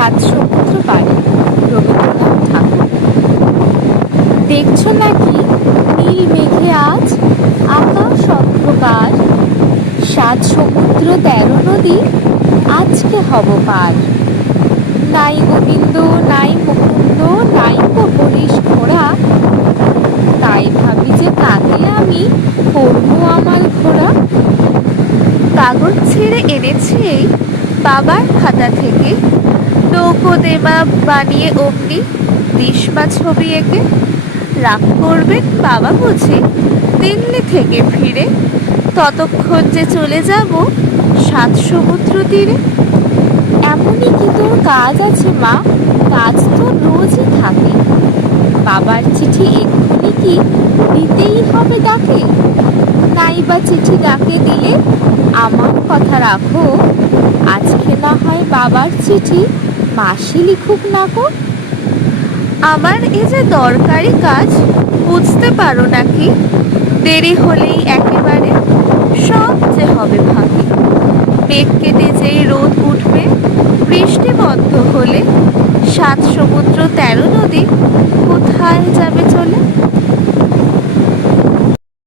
সাত সমুদ্র পাড়ে রবীন্দ্রনাথ ঠাকুর। দেখছো নাকি নীল মেঘে আজ আকাশ অন্ধকার, সাত সমুদ্র 13 নদী আজকে হব পার। নাই গোবিন্দ নাই মুকুন্দ নাই গো হরিশ ঘোড়া, তাই ভাবি যে কাঁধে আমি করবো আমাল ঘোড়া। কাগজ ছিঁড়ে এনেছি এই বাবার খাতা থেকে, নৌকো দেমা বানিয়ে অমনি দিশমা ছবি এঁকে। রাগ করবেন বাবা বুঝি দিল্লি থেকে ফিরে, ততক্ষণ যে চলে যাব সাত সমুদ্র তীরে। এমনই কি তোর কাজ আছে মা? কাজ তো রোজই থাকে। বাবার চিঠি এক্ষুনি কি দিতেই হবে ডাকে? নাইবা চিঠি ডাকে দিলে আমার কথা রাখো, আজকে না হয় বাবার চিঠি মাসি লিখুক না গো। আমার এ যে দরকারি কাজ, বুঝতে পারো নাকি? দেরি হলেই একেবারে সব যে হবে ভাবি। মেঘ কেটে যেই রোদ উঠবে, বৃষ্টি বন্ধ হলে সাত সমুদ্র 13 নদী কোথায় যাবে চলে।